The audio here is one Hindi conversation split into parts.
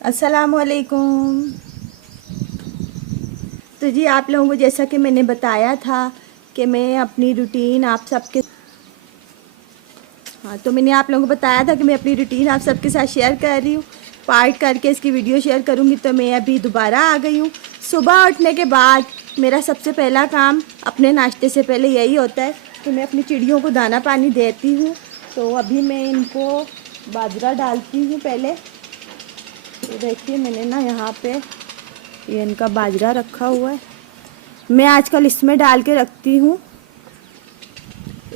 अस्सलामुअलैकुम। तो जी आप लोगों को जैसा कि मैंने बताया था कि मैं अपनी रूटीन आप सबके तो मैंने आप लोगों को बताया था कि मैं अपनी रूटीन आप सबके साथ शेयर कर रही हूँ। पार्ट करके इसकी वीडियो शेयर करूँगी। तो मैं अभी दोबारा आ गई हूँ। सुबह उठने के बाद मेरा सबसे पहला काम अपने नाश्ते से पहले यही होता है कि मैं अपनी चिड़ियों को दाना पानी देती हूँ। तो अभी मैं इनको बाजरा डालती हूँ पहले। तो देखिए मैंने ना यहाँ पे ये इनका बाजरा रखा हुआ है। मैं आजकल इसमें डाल के रखती हूँ।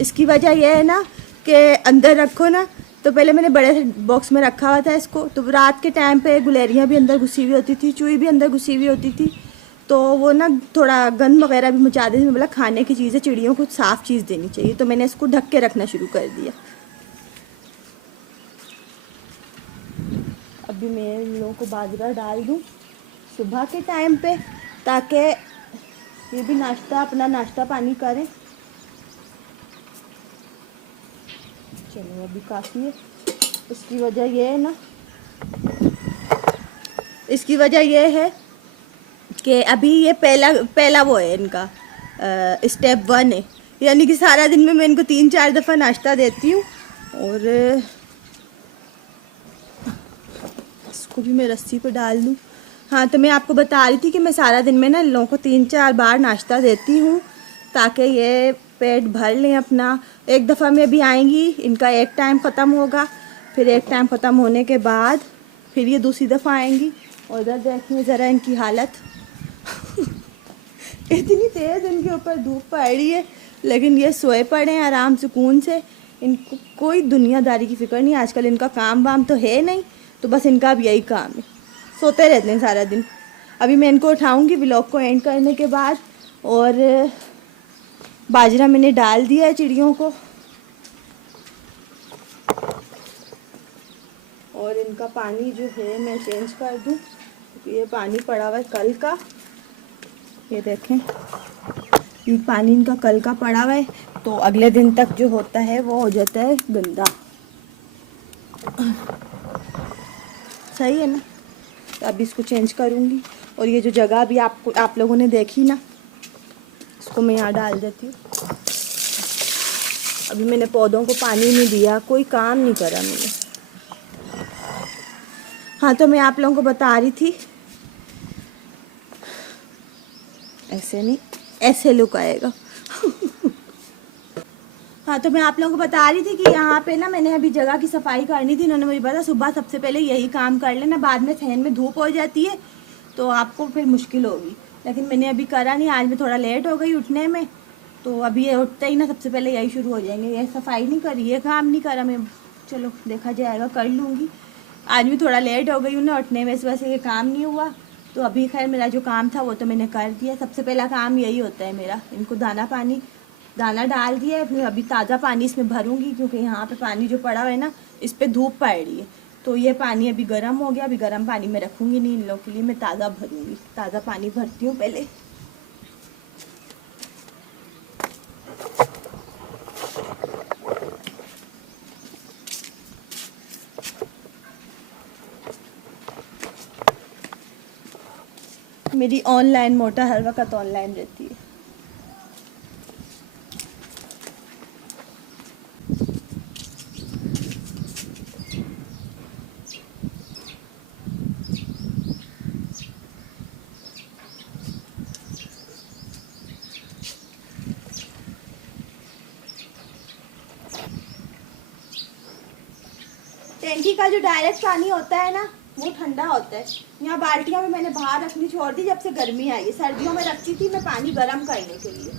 इसकी वजह यह है ना कि अंदर रखो ना, तो पहले मैंने बड़े बॉक्स में रखा हुआ था इसको। तो रात के टाइम पे गुलेरियाँ भी अंदर घुसी हुई होती थी, चूई भी अंदर घुसी हुई होती थी, तो वो ना थोड़ा गंद वगैरह भी मचा देती। मैं बोला खाने की चीज़ें चिड़ियों को साफ़ चीज़ देनी चाहिए, तो मैंने इसको ढक के रखना शुरू कर दिया। अभी मैं इन लोगों को बाजरा डाल दूँ सुबह के टाइम पे, ताकि ये भी अपना नाश्ता पानी करें। चलो अभी काफ़ी है। इसकी वजह ये है कि अभी ये पहला वो है इनका स्टेप 1 है, यानी कि सारा दिन में मैं इनको 3-4 दफ़ा नाश्ता देती हूँ। और इसको भी मैं रस्सी पे डाल दूँ। हाँ, तो मैं आपको बता रही थी कि मैं सारा दिन में ना इन लोगों को 3-4 बार नाश्ता देती हूँ, ताकि ये पेट भर लें अपना। एक दफ़ा में अभी आएंगी, इनका एक टाइम ख़त्म होगा, फिर एक टाइम ख़त्म होने के बाद फिर ये दूसरी दफ़ा आएंगी। और इधर देखिए ज़रा इनकी हालत इतनी तेज़ इनके ऊपर धूप पड़ रही है, लेकिन ये सोए पड़े हैं आराम सुकून से। इनको कोई दुनियादारी की फ़िक्र नहीं। आजकल इनका काम वाम तो है नहीं, तो बस इनका अब यही काम है, सोते रहते हैं सारा दिन। अभी मैं इनको उठाऊंगी व्लॉग को एंड करने के बाद। और बाजरा मैंने डाल दिया है चिड़ियों को, और इनका पानी जो है मैं चेंज कर दूं। ये पानी पड़ा हुआ है कल का, ये देखें ये पानी इनका कल का पड़ा हुआ है, तो अगले दिन तक जो होता है वो हो जाता है गंदा। सही है ना। तो अभी इसको चेंज करूँगी। और ये जो जगह भी आप लोगों ने देखी ना, इसको मैं यहाँ डाल देती हूँ। अभी मैंने पौधों को पानी नहीं दिया, कोई काम नहीं करा मैंने। हाँ, तो मैं आप लोगों को बता रही थी, ऐसे नहीं, ऐसे लुक आएगा हाँ, तो मैं आप लोगों को बता रही थी कि यहाँ पे ना मैंने अभी जगह की सफाई करनी थी। इन्होंने मुझे बताया सुबह सबसे पहले यही काम कर लेना, बाद में फैन में धूप हो जाती है तो आपको फिर मुश्किल होगी। लेकिन मैंने अभी करा नहीं, आज मैं थोड़ा लेट हो गई उठने में, तो अभी ये उठते ही ना सबसे पहले यही शुरू हो जाएंगे। ये सफाई नहीं करी, ये काम नहीं करा मैं। चलो देखा जाएगा, कर लूँगी। आज भी थोड़ा लेट हो गई हूँ ना उठने में, इस वजह से ये काम नहीं हुआ। तो अभी खैर मेरा जो काम था वो तो मैंने कर दिया। सबसे पहला काम यही होता है मेरा, इनको दाना डाल दिया है। फिर अभी ताज़ा पानी इसमें भरूंगी, क्योंकि यहाँ पे पानी जो पड़ा हुआ है ना, इस पर धूप पड़ रही है। तो ये पानी अभी गर्म हो गया, अभी गर्म पानी में रखूँगी नहीं, इन लोगों के लिए मैं ताज़ा भरूँगी। ताज़ा पानी भरती हूँ पहले। मेरी ऑनलाइन मोटा हलवा का तो ऑनलाइन रहती है। टैंकी का जो डायरेक्ट पानी होता है ना, वो ठंडा होता है। यहाँ बाल्टियाँ में मैंने बाहर रखनी छोड़ दी जब से गर्मी आई है। सर्दियों में रखती थी मैं पानी गर्म करने के लिए।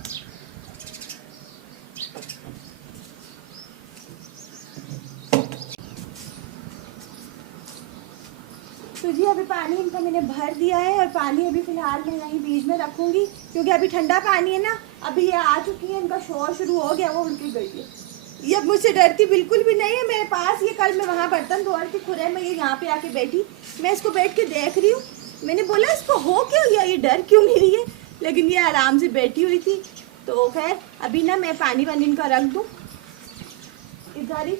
तो जी अभी पानी इनका मैंने भर दिया है, और पानी अभी फ़िलहाल मैं यहीं बीच में रखूँगी, क्योंकि अभी ठंडा पानी है ना। अभी ये आ चुकी है, इनका शोर शुरू हो गया, वो उनकी गई है। ये अब मुझसे डरती बिल्कुल भी नहीं है मेरे पास। ये कल मैं वहाँ बर्तन धो रही थी खुले में, ये यहाँ पे आके बैठी, मैं इसको बैठ के देख रही हूँ। मैंने बोला इसको हो क्यों, ये डर क्यों नहीं रही है, लेकिन ये आराम से बैठी हुई थी। तो खैर अभी ना मैं पानी वानी इनका रख दूँ इधर ही,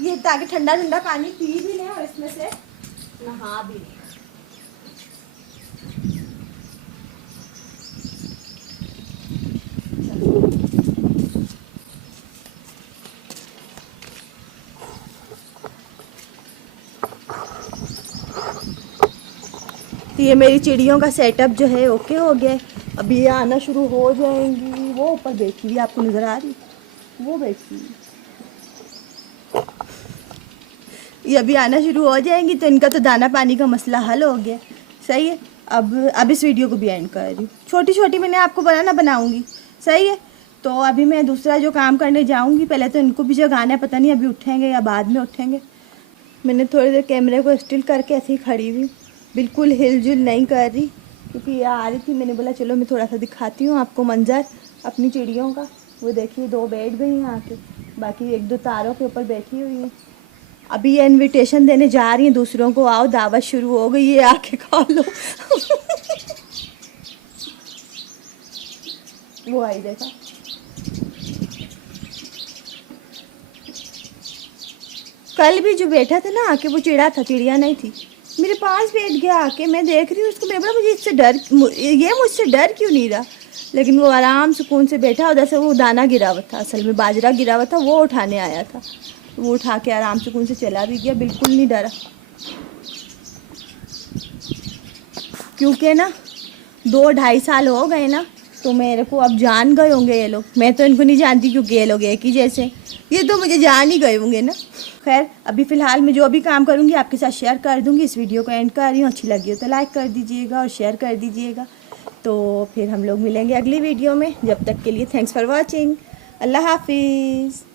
ये ताकि ठंडा ठंडा पानी पी भी लें और इसमें से नहा भी रही। तो ये मेरी चिड़ियों का सेटअप जो है ओके हो गया है। अभी ये आना शुरू हो जाएंगी। वो ऊपर बैठी हुई आपको नज़र आ रही, वो बैठी हुई, ये अभी आना शुरू हो जाएंगी। तो इनका तो दाना पानी का मसला हल हो गया। सही है। अब इस वीडियो को भी एंड कर रही हूँ। छोटी छोटी मैंने आपको बनाऊँगी। सही है। तो अभी मैं दूसरा जो काम करने जाऊँगी, पहले तो इनको भी जगाना है, पता नहीं अभी उठेंगे या बाद में उठेंगे। मैंने थोड़ी देर कैमरे को स्टिल करके ऐसे ही खड़ी हुई, बिल्कुल हिलजुल नहीं कर रही, क्योंकि ये आ रही थी। मैंने बोला चलो मैं थोड़ा सा दिखाती हूँ आपको मंजर अपनी चिड़ियों का। वो देखिए 2 बैठ गई हैं आके, बाकी 1-2 तारों के ऊपर बैठी हुई हैं। अभी ये इनविटेशन देने जा रही हैं दूसरों को, आओ दावत शुरू हो गई है, आके खा लो। वो आई देखा। कल भी जो बैठा था ना आके, वो चिड़ा था, चिड़िया नहीं थी, मेरे पास बैठ गया आके। मैं देख रही हूँ उसको, मेरे मुझे इससे ये मुझसे डर क्यों नहीं रहा। लेकिन वो आराम सुकून से बैठा। उधर से वो दाना गिरा हुआ था, असल में बाजरा गिरा हुआ था, वो उठाने आया था। वो उठा के आराम सुकून से चला भी गया, बिल्कुल नहीं डरा। क्योंकि ना 2-2.5 साल हो गए ना, तो मेरे को अब जान गए होंगे ये लोग। मैं तो इनको नहीं जानती, क्योंकि ये लोग एक ही जैसे, ये तो मुझे जान ही गए होंगे ना। खैर अभी फ़िलहाल मैं जो भी काम करूँगी आपके साथ शेयर कर दूँगी। इस वीडियो को एंड कर रही हूँ। अच्छी लगी हो तो लाइक कर दीजिएगा और शेयर कर दीजिएगा। तो फिर हम लोग मिलेंगे अगली वीडियो में। जब तक के लिए थैंक्स फॉर वॉचिंग। अल्लाह हाफिज़।